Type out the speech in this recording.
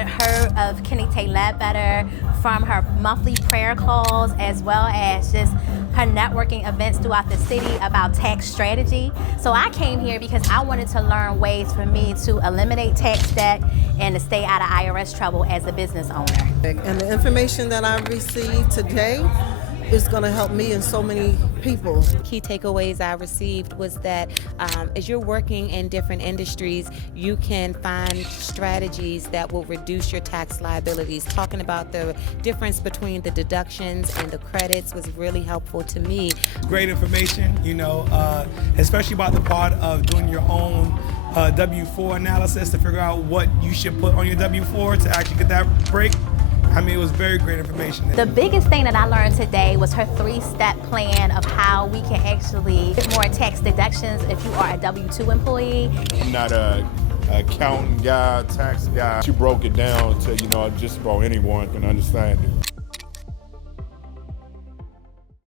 had heard of Kinite Ledbetter from her monthly prayer calls, as well as just her networking events throughout the city about tax strategy. So I came here because I wanted to learn ways for me to eliminate tax debt and to stay out of IRS trouble as a business owner. And the information that I received today is going to help me and so many people. Key takeaways I received was that as you're working in different industries, you can find strategies that will reduce your tax liabilities. Talking about the difference between the deductions and the credits was really helpful to me. Great information, especially about the part of doing your own W-4 analysis to figure out what you should put on your W-4 to actually get that break. I mean, it was very great information. The biggest thing that I learned today was her 3-step plan of how we can actually get more tax deductions if you are a W-2 employee. I'm not an accountant guy, tax guy. She broke it down to, just about anyone can understand it.